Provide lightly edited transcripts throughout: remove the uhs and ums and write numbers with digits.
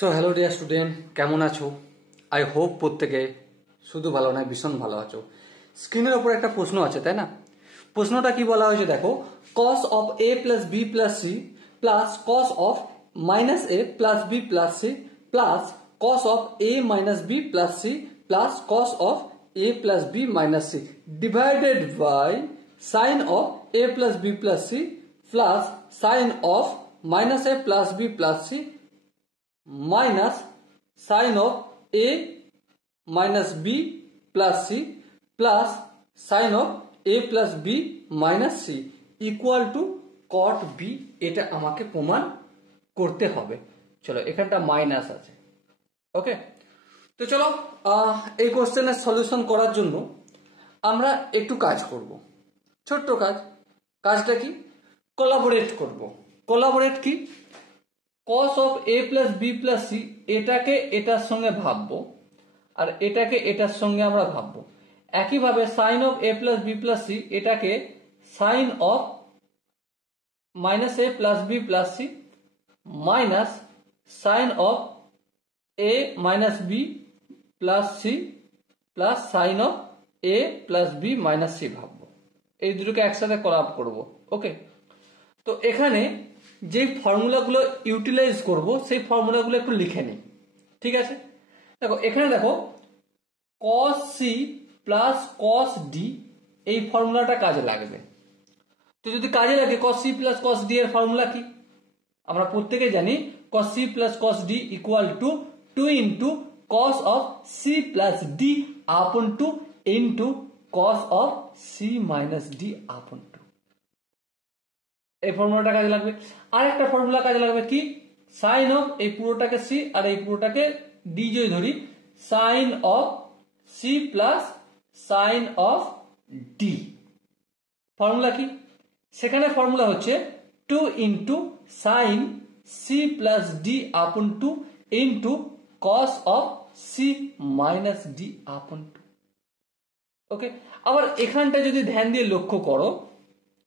So hello dear student, কেমন আছো? I hope প্রত্যেকে শুধু ভালো নয়, ভীষণ ভালো আছো। স্ক্রিনের ওপর একটা প্রশ্ন আছে, তাই না? প্রশ্নটা কি বলা হয়েছে দেখো, cos of A plus B plus C plus cos of minus A plus B plus C plus cos of A minus B plus C plus cos of A plus B minus C divided by sine of A plus B plus C plus sine of minus A plus B plus C minus sin of a minus b plus c plus sin of a plus b minus c equal to cot b। এটা আমাকে প্রমাণ করতে হবে। চলো, এখানটা minus আছে, ওকে। তো চলো, এই কোশ্চেনের সলিউশন করার জন্য আমরা একটু কাজ করব, ছোট্ট কাজ। কাজটা কি? কোলাবোরেট করব। কোলাবোরেট কি? cos of a plus B plus C এটাকে এটার সঙ্গে ভাববো, আর এটাকে এটার সঙ্গে আমরা ভাববো। একইভাবে sine of a plus B plus C এটাকে sine of minus A plus B plus C minus sine of A minus B plus C plus sine of A plus B minus c ভাববো। এই দুটোকে একসাথে collab করব, ওকে। তো এখানে যে ফর্মুলাগুলো utilise করব সেই ফর্মুলাগুলো একটু লিখে নিই, ঠিক আছে? দেখো, এখানে দেখো cos c plus cos d এই ফর্মুলাটা কাজে লাগবে। তো যদি কাজে লাগে cos c plus cos d এর ফর্মুলা কি? আমরা প্রত্যেকে জানি cos c plus cos d equal to 2 into cos of c plus d upon two into cos of c minus d upon two. এই ফর্মুলাটা কাজে লাগবে। আর একটা ফর্মুলা কাজে লাগবে কি? সাইন অফ এই পুরোটাকে সি আর এই পুরোটাকে ডি যদি ধরি, sine of C plus sine of d. Formula কি? সেখানে ফর্মুলা হচ্ছে 2 into sine C plus D upon two into cos of C minus D upon two, okay. আবার এখানটা যদি ধ্যান দিয়ে লক্ষ্য করো,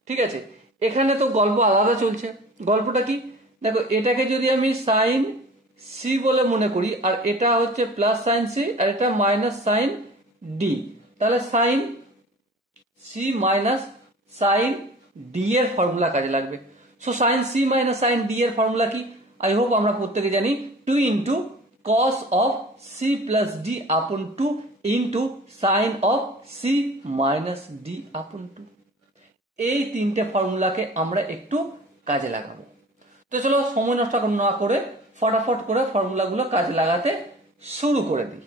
ঠিক আছে, এখানে তো গল্প আলাদা চলছে। গল্পটা কি? দেখো, এটাকে যদি আমি সাইন সি বলে মনে করি আর এটা হচ্ছে প্লাস সাইন সি আর এটা মাইনাস সাইন ডি, তাহলে sine C minus sine D এর ফর্মুলা কাজে লাগবে। So sine C minus sine D এর ফর্মুলা কি? আই হোপ আমরা প্রত্যেকে জানি 2 into cos of C plus D upon two into sine of C minus D upon two. এই তিনটে ফর্মুলাকে আমরা একটু কাজে লাগাবো। তো চলো, সময় নষ্ট না করে ফটাফট করে ফর্মুলাগুলো কাজে লাগাতে শুরু করে দিই।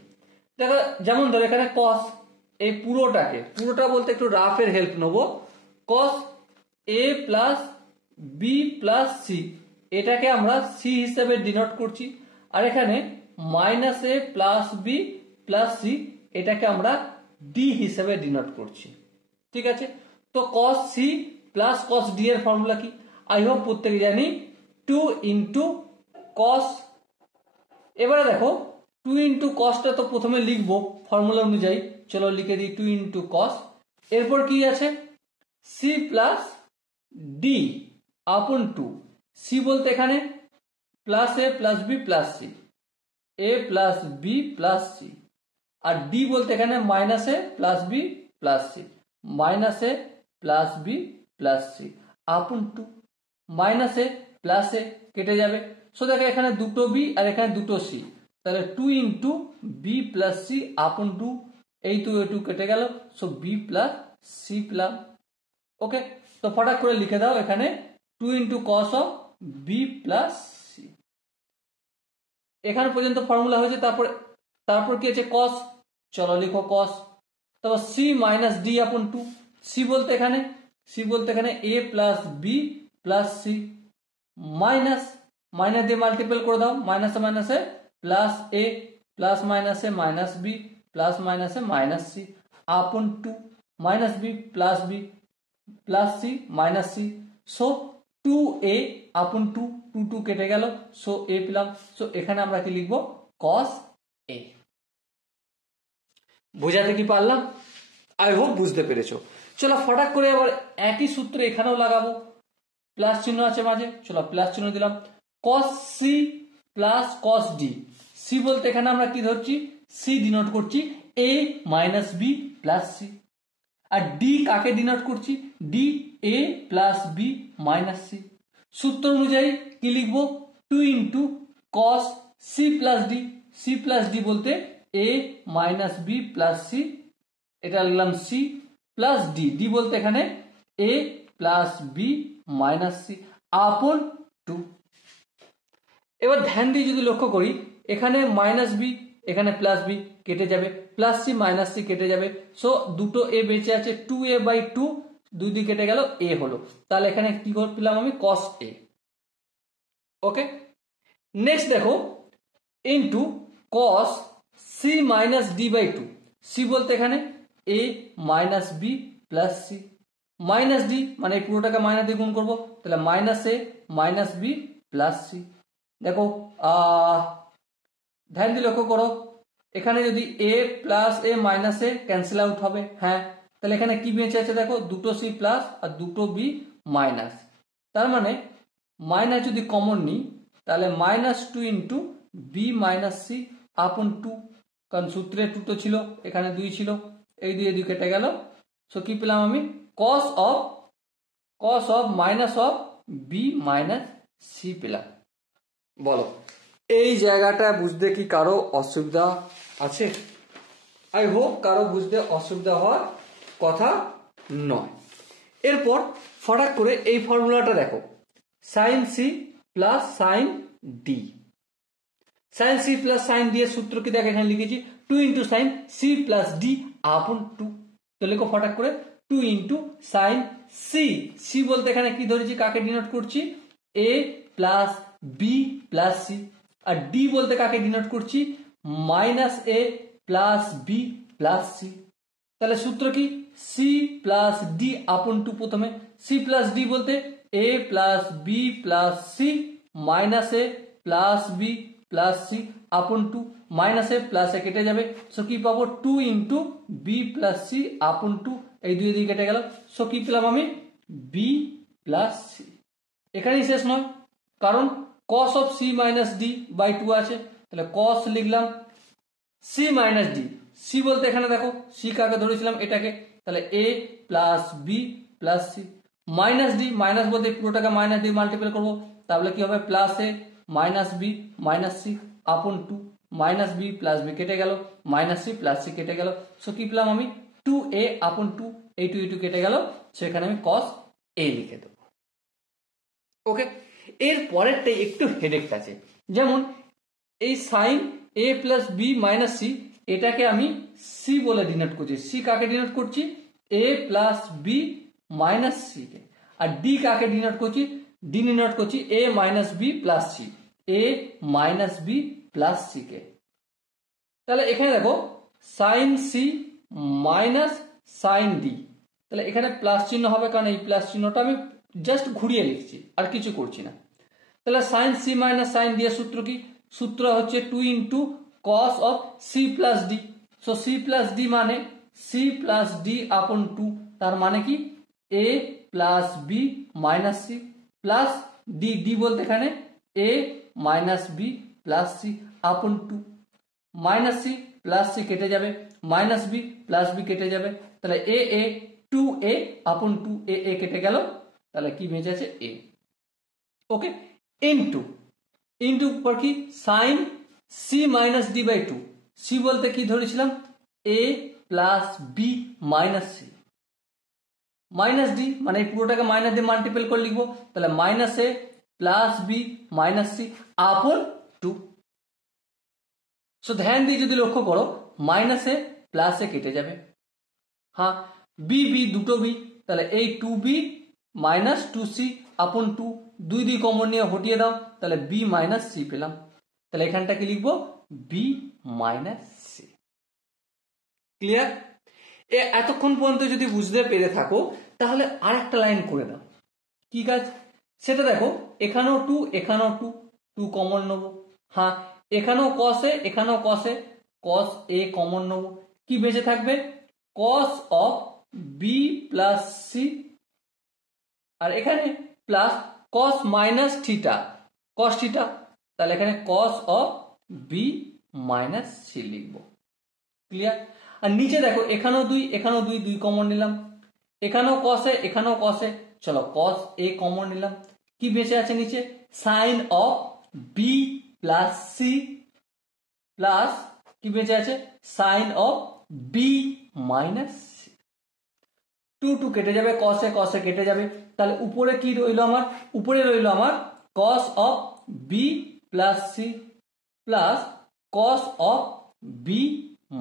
দেখো, যেমন ধরো এখানে cos, এই পুরোটা বলতে একটু রাফের হেল্প নেবো। cos a plus B plus C এটাকে আমরা সি হিসেবে ডিনোট করছি, আর এখানে মাইনাস এ প্লাস বি প্লাস সি এটাকে আমরা ডি হিসেবে ডিনোট করছি, ঠিক আছে। তো cos c plus cos d এর ফর্মুলা কি? আই হোপ প্রত্যেকে জানি 2 ইন্টু cos। এবারে দেখো, 2 ইন্টু cosটা তো প্রথমে লিখবো ফর্মুলা অনুযায়ী। চলো লিখে দিই 2 ইন্টু cos। এরপর কি আছে? c plus D upon two. C বলতে এখানে plus A plus B plus C, a plus B plus C, আর ডি বলতে এখানে minus A plus B plus C, minus A plus B plus C upon two. Minus A plus a কেটে যাবে। So দেখো, এখানে দুটো B আর এখানে দুটো সি, তাহলে 2 into b plus C upon two. এই টু এ টু কেটে গেল, so b plus C plus, okay. তো ফটাক করে লিখে দাও এখানে 2 into cos of B plus c. এখানে পর্যন্ত ফর্মুলা হয়েছে। তারপর কি আছে? কস। চলো লিখো কস। তারপর C minus D upon two. C বলতে এখানে A plus B plus C, minus দিয়ে মাল্টিপল করে দাও, মাইনাসে মাইনাসে প্লাস এ, প্লাস মাইনাসে মাইনাস বি, প্লাস মাইনাসে minus C upon two, minus B plus C minus C. So 2a upon two, 2 কেটে গেল, সো এ পেলাম। সো এখানে আমরা কি লিখবো? cos a। বোঝাতে কি পারলাম? আই হোপ বুঝতে পেরেছো। চলো ফটাক করে এবার একই সূত্র এখানেও লাগাবো। প্লাস চিহ্ন আছে মাঝে, চলো প্লাস চিহ্ন দিলাম। cos c plus cos D. C বলতে এখানে আমরা কি ধরছি, সি ডিনোট করছি A minus B plus C. আর ডি কাকে ডিনোট করছি, D A plus B minus C. সূত্র অনুযায়ী কি লিখবো, 2 into cos C plus D. C plus D বলতে A minus B plus C, এটা লিখলাম সি প্লাস ডি। ডি বলতে এখানে A plus B minus C upon 2। এবার ধ্যান দিয়ে যদি লক্ষ্য করি, এখানে মাইনাস বি এখানে প্লাস বি কেটে যাবে, প্লাস সি মাইনাস সি কেটে যাবে। সো দুটো এ বেঁচে আছে, 2a/2, 2 দিয়ে কেটে গেল, এ হলো। তাহলে এখানে কি করে পেলাম আমি, কস এ। ওকে, নেক্সট দেখো into cos C minus D. C বলতে এখানে A minus B plus C, minus D মানে এই পুরোটাকে মাইনাস দিয়ে গুণ করবো, তাহলে minus A minus B plus C. দেখো ধ্যান দিয়ে লক্ষ্য করো, এখানে যদি A plus A minus A cancel out হবে, হ্যাঁ, তাহলে এখানে কি বেঁচে আছে দেখো, দুটো সি প্লাস আর দুটো বি মাইনাস। তার মানে মাইনাস যদি কমন নিই, তাহলে -2 into B minus C upon 2, কারণ সূত্রে 2 তো ছিল, এখানে 2 ছিল, এই 2 কেটে গেল। সো কি পেলাম আমি, cos of minus of B minus C পেলাম। বলো এই জায়গাটা বুঝতে কি কারো অসুবিধা আছে? আই হোপ কারো বুঝতে অসুবিধা হওয়ার কথা নয়। এরপর ফটাক করে এই ফর্মুলাটা দেখো, sine C plus sine D. Sine C plus sine D এর সূত্র কি দেখো, এখানে লিখেছি 2 into sine C plus D upon 2। তো লেখো ফটাক করে 2 ইন্টু সাইন সি। সি বলতে এখানে কি ধরেছি, কাকে ডিনোট করছি, A plus B plus C. আর ডি বলতে কাকে ডিনোট করছি, মাইনাস এ প্লাস বি প্লাস সি। তাহলে সূত্র কি, সি প্লাস ডি আপন 2। প্রথমে সি প্লাস ডি বলতে A plus B plus C minus A plus B plus C upon 2, minus A plus a কেটে যাবে। সো কি পাবো, 2 into b plus C upon 2, এই 2 দিয়ে কেটে গেল। সো কি পেলাম আমি, বি প্লাস সি। এখানেই শেষ নয়, কারণ cos of C minus D by 2 আছে, তাহলে cos লিখলাম সি মাইনাস ডি। সি বলতে এখানে দেখো সি কাকে ধরেছিলাম, এটাকে, তাহলে A plus B plus C. Minus D, minus বলতে পুরোটাকে মাইনাস দিয়ে মাল্টিপ্লাই করবো, তাহলে কি হবে, plus A minus B minus C upon 2, minus B plus B কেটে গেল, মাইনাস সি প্লাস সি কেটে গেল। সো কি পেলাম আমি, 2a আপন 2, এই 2 কেটে গেল। সেখানে আমি cos a লিখে দেবো। ওকে, এর পরেরটাই একটু হেডেক আছে, যেমন এই সাইন এ প্লাস বি মাইনাস সি, এটাকে আমি সি বলে ডিনোট করছি। সি কাকে ডিনোট করছি, A plus B minus C কে। আর ডি কাকে ডিনোট করছি, ডি ডিনোট করছি A minus B plus C, A minus B plus C কে। তাহলে এখানে দেখো sine C minus sine D, তাহলে এখানে প্লাস চিহ্ন হবে, কারণ এই প্লাস চিহ্নটা আমি জাস্ট ঘুরিয়ে লিখছি, আর কিছু করছি না। তাহলে sine C minus sine D এর সূত্র কি, সূত্র হচ্ছে 2 into cos of C plus D. So C plus D মানে সি প্লাস ডি আপন 2, তার মানে কি A plus B minus C plus D. D বলতে এখানে A minus B plus C upon 2, minus C plus C কেটে যাবে, minus B plus B কেটে যাবে, তাহলে এ 2a আপন 2, এ কেটে গেল, তাহলে কি বেঁচে আছে, এ। ওকে, ইন্টু পর কি, sine C minus D by 2। C বলতে কি ধরেছিলাম, A plus B minus C, minus D মানে এই পুরোটাকে মাইনাস দিয়ে মাল্টিপল করে লিখবো, তাহলে মাইনাস এ plus B minus C upon 2। So ধ্যান দিয়ে যদি লক্ষ্য করো, মাইনাস এ প্লাস এ কেটে যাবে, হ্যাঁ, বি বি দুটো বি, তাহলে এই 2b মাইনাস 2c আপন 2, 2 দিয়ে কমন নিয়ে হটিয়ে দাও, তাহলে b মাইনাস সি পেলাম। তাহলে এখানটা কি লিখবো, b মাইনাস সি। ক্লিয়ার? এতক্ষণ পর্যন্ত যদি বুঝতে পেরে থাকো, তাহলে আরেকটা লাইন করে দাও। কি কাজ সেটা দেখো, এখানেও 2 এখানেও 2 কমন নেবো, হ্যাঁ, এখানেও cos এ এখানেও cos A, cos a common নেবো, কি বেঁচে থাকবে, cos of B plus C, আর এখানে plus cos minus theta, cos theta, তাহলে এখানে cos of B minus C লিখবো। ক্লিয়ার? আর নিচে দেখো এখানেও 2 এখানেও 2, 2 কমন নিলাম, এখানেও কসে এখানেও কসে, চলো কস এ কমন নিলাম, কি বেঁচে আছে নিচে sine of B plus C plus কি বেঁচে আছে sine of B minus C. 2 2 কেটে যাবে, কসে কসে কেটে যাবে, তাহলে উপরে কি রইল আমার, উপরে রইল আমার cos of B plus C plus cos of B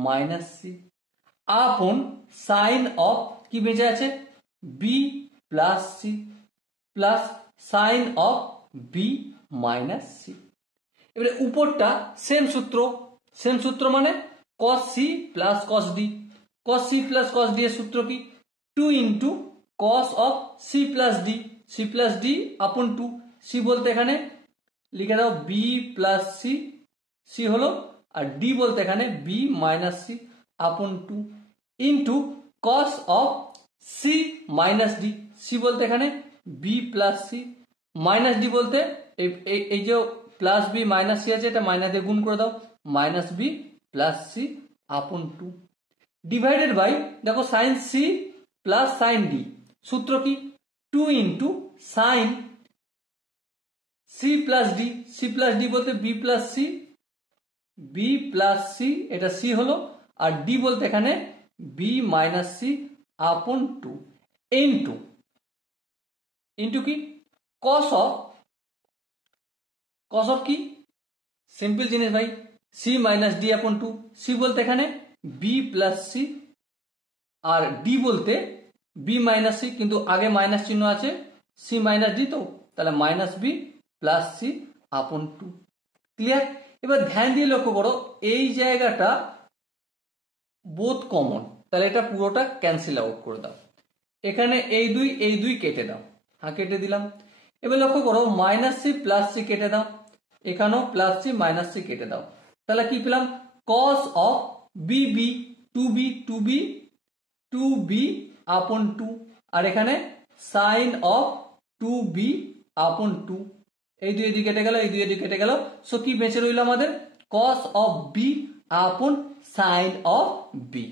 minus C upon sine of কি বেঁচে আছে B plus C plus sine of B minus C. এবারে উপরটা সেম সূত্র মানে cos c plus cos d, cos c plus cos d এর সূত্র কি 2 into cos of c plus d upon 2, c বলতে এখানে লিখে দাও b প্লাস সি, সি হলো, আর d বলতে এখানে b minus C upon 2 into cos of c minus d, c বলতে এখানে b plus C minus d বলতে এই যে প্লাস বি মাইনাস সি আছে এটা মাইনাস দিয়ে গুণ করে দাও, minus B plus C upon 2 divided by দেখো sine C plus sine D, সূত্র কি 2 into sine C plus D বলতে বি প্লাস সি এটা সি হলো, আর ডি বলতে এখানে B minus C upon 2 into কি কস অফ কি সিম্পল জিনিস ভাই C minus D upon 2, C বলতে এখানে বি প্লাস সি আর ডি বলতে বি মাইনাস সি, কিন্তু আগে মাইনাস চিহ্ন আছে সি মাইনাস ডি, তো তাহলে minus B plus C upon 2। Clear? এবার ধ্যান দিয়ে লক্ষ্য করো এই জায়গাটা বোথ কমন, তাহলে এটা পুরোটা ক্যান্সেল আউট করে দাও, এখানে এই দুই কেটে দাও, হ্যাঁ কেটে দিলাম। এবার লক্ষ্য করো মাইনাস সি প্লাস সি কেটে দাও, এখানেও প্লাস সি মাইনাস সি কেটে দাও, তাহলে কি পেলাম cos অফ বি 2b আপন 2, আর এখানে সাইন অফ 2b আপন 2, এই দুই এদিকে কেটে গেল, এই দুই এদিকে কেটে গেল, সো কি বেঁচে রইল আমাদের cos of B upon sine of B.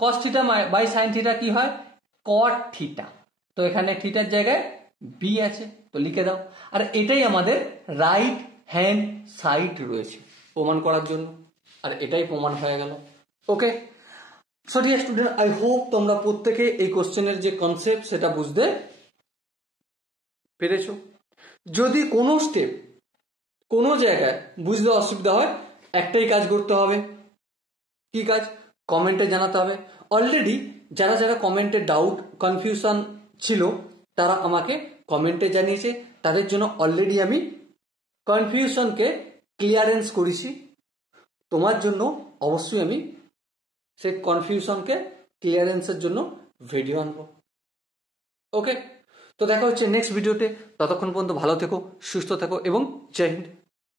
cos theta by sine theta কি হয় cot থিটা, তো এখানে থিটার জায়গায় বি আছে তো লিখে দাও, আর এটাই আমাদের রাইট হ্যান্ড সাইড রয়েছে প্রমাণ করার জন্য, আর এটাই প্রমাণ হয়ে গেল। Okay so dear student, I hope তোমরা প্রত্যেকে এই কোশ্চেনের যে কনসেপ্ট সেটা বুঝতে পেরেছো। যদি কোনো স্টেপ কোনো জায়গায় বুঝতে অসুবিধা হয় একটাই কাজ করতে হবে, কি কাজ, কমেন্টে জানাতে হবে। অলরেডি যারা কমেন্টে ডাউট কনফিউশন ছিল তারা আমাকে কমেন্টে জানিয়েছে, তাদের জন্য অলরেডি আমি কনফিউশনকে ক্লিয়ারেন্স করেছি, তোমার জন্য অবশ্যই আমি সেই কনফিউশনকে ক্লিয়ারেন্সের জন্য ভিডিও আনবো। ওকে, তো দেখা হচ্ছে নেক্সট ভিডিওতে, ততক্ষণ পর্যন্ত ভালো থেকো, সুস্থ থেকো এবং জয় হিন্দ।